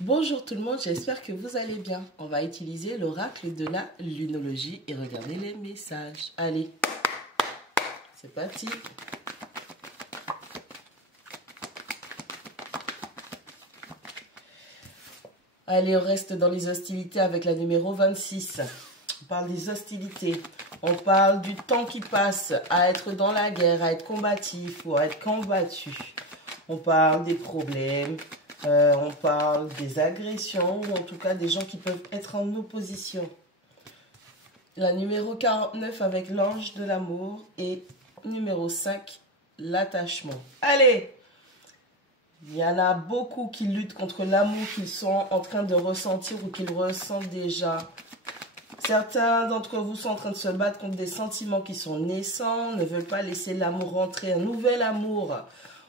Bonjour tout le monde, j'espère que vous allez bien. On va utiliser l'oracle de la lunologie et regarder les messages. Allez, c'est parti. Allez, on reste dans les hostilités avec la numéro 26. On parle des hostilités. On parle du temps qui passe à être dans la guerre, à être combatif ou à être combattu. On parle des problèmes. On parle des agressions ou en tout cas des gens qui peuvent être en opposition. La numéro 49 avec l'ange de l'amour et numéro 5, l'attachement. Allez! Il y en a beaucoup qui luttent contre l'amour qu'ils sont en train de ressentir ou qu'ils ressentent déjà. Certains d'entre vous sont en train de se battre contre des sentiments qui sont naissants, ne veulent pas laisser l'amour rentrer, un nouvel amour.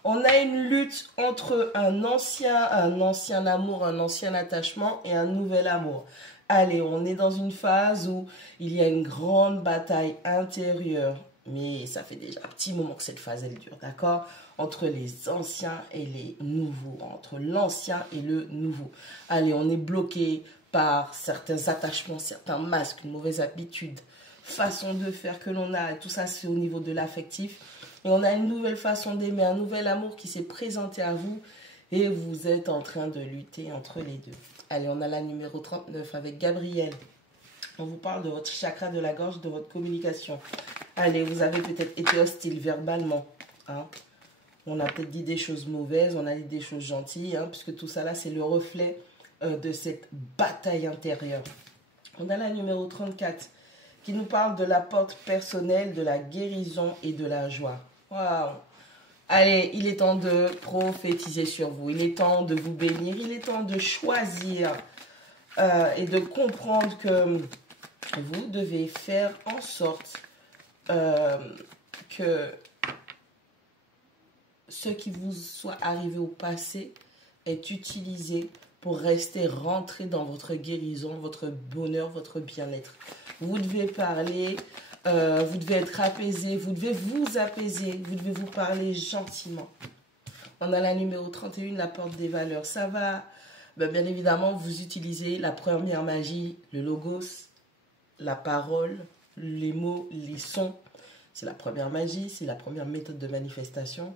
On a une lutte entre un ancien amour, un ancien attachement et un nouvel amour. Allez, on est dans une phase où il y a une grande bataille intérieure. Mais ça fait déjà un petit moment que cette phase, elle dure, d'accord? Entre les anciens et les nouveaux, entre l'ancien et le nouveau. Allez, on est bloqué par certains attachements, certains masques, une mauvaise habitude, façon de faire que l'on a. Tout ça, c'est au niveau de l'affectif. Et on a une nouvelle façon d'aimer, un nouvel amour qui s'est présenté à vous et vous êtes en train de lutter entre les deux. Allez, on a la numéro 39 avec Gabriel. On vous parle de votre chakra de la gorge, de votre communication. Allez, vous avez peut-être été hostile verbalement. Hein? On a peut-être dit des choses mauvaises, on a dit des choses gentilles, hein, puisque tout ça là, c'est le reflet de cette bataille intérieure. On a la numéro 34 qui nous parle de la porte personnelle, de la guérison et de la joie. Waouh! Allez, il est temps de prophétiser sur vous. Il est temps de vous bénir. Il est temps de choisir et de comprendre que vous devez faire en sorte que ce qui vous soit arrivé au passé est utilisé pour rester rentré dans votre guérison, votre bonheur, votre bien-être. Vous devez parler, vous devez être apaisé, vous devez vous apaiser, vous devez vous parler gentiment. On a la numéro 31, la porte des valeurs. Ça va, bien évidemment, vous utilisez la première magie, le logos, la parole, les mots, les sons. C'est la première magie, c'est la première méthode de manifestation.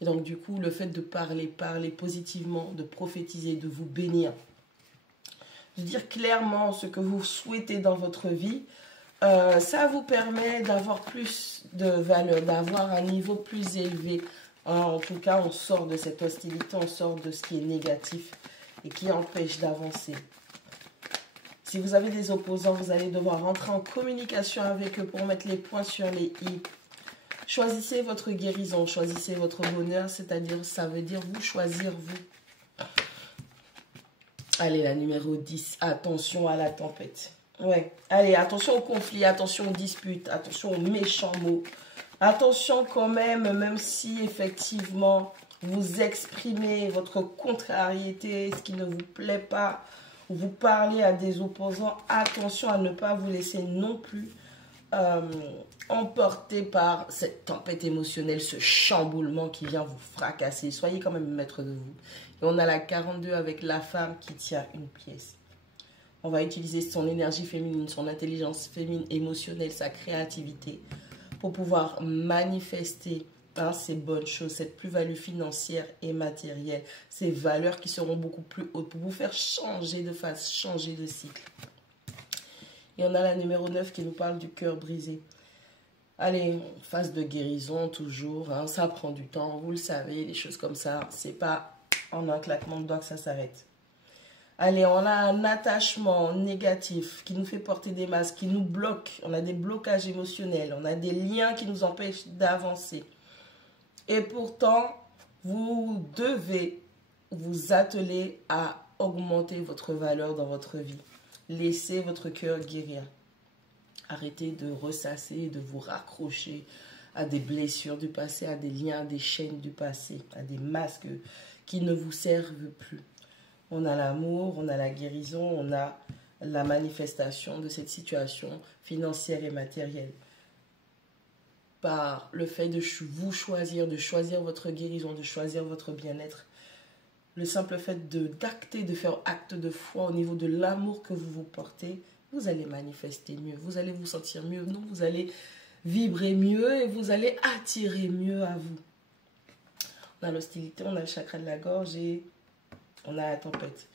Et donc, du coup, le fait de parler positivement, de prophétiser, de vous bénir, de dire clairement ce que vous souhaitez dans votre vie, ça vous permet d'avoir plus de valeur, d'avoir un niveau plus élevé. En tout cas, on sort de cette hostilité, on sort de ce qui est négatif et qui empêche d'avancer. Si vous avez des opposants, vous allez devoir rentrer en communication avec eux pour mettre les points sur les i. Choisissez votre guérison, choisissez votre bonheur, c'est-à-dire, ça veut dire vous choisir vous. Allez, la numéro 10, attention à la tempête. Ouais, allez, attention aux conflits, attention aux disputes, attention aux méchants mots. Attention quand même si effectivement vous exprimez votre contrariété, ce qui ne vous plaît pas, ou vous parlez à des opposants, attention à ne pas vous laisser non plus emporté par cette tempête émotionnelle, ce chamboulement qui vient vous fracasser. Soyez quand même maître de vous. Et on a la 42 avec la femme qui tient une pièce. On va utiliser son énergie féminine, son intelligence féminine émotionnelle, sa créativité pour pouvoir manifester ces bonnes choses, cette plus-value financière et matérielle, ces valeurs qui seront beaucoup plus hautes pour vous faire changer de phase, changer de cycle. Et on a la numéro 9 qui nous parle du cœur brisé. Allez, phase de guérison toujours, hein, ça prend du temps, vous le savez, des choses comme ça. C'est pas en un claquement de doigts que ça s'arrête. Allez, on a un attachement négatif qui nous fait porter des masques, qui nous bloque. On a des blocages émotionnels, on a des liens qui nous empêchent d'avancer. Et pourtant, vous devez vous atteler à augmenter votre valeur dans votre vie. Laissez votre cœur guérir. Arrêtez de ressasser, de vous raccrocher à des blessures du passé, à des liens, à des chaînes du passé, à des masques qui ne vous servent plus. On a l'amour, on a la guérison, on a la manifestation de cette situation financière et matérielle. Par le fait de vous choisir, de choisir votre guérison, de choisir votre bien-être, le simple fait d'acter, de faire acte de foi au niveau de l'amour que vous vous portez, vous allez manifester mieux, vous allez vous sentir mieux, non, vous allez vibrer mieux et vous allez attirer mieux à vous. On a l'hostilité, on a le chakra de la gorge et on a la tempête.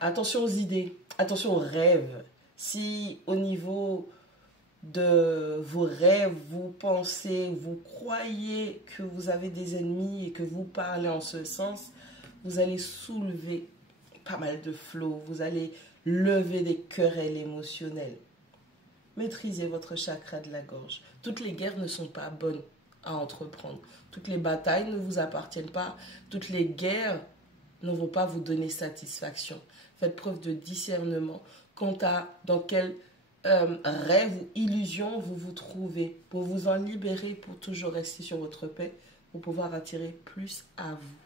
Attention aux idées, attention aux rêves. Si au niveau de vos rêves, vous pensez, vous croyez que vous avez des ennemis et que vous parlez en ce sens, vous allez soulever pas mal de flots, vous allez lever des querelles émotionnelles. Maîtrisez votre chakra de la gorge. Toutes les guerres ne sont pas bonnes à entreprendre. Toutes les batailles ne vous appartiennent pas. Toutes les guerres ne vont pas vous donner satisfaction. Faites preuve de discernement quant à dans quel rêve ou illusion vous vous trouvez pour vous en libérer, pour toujours rester sur votre paix, pour pouvoir attirer plus à vous.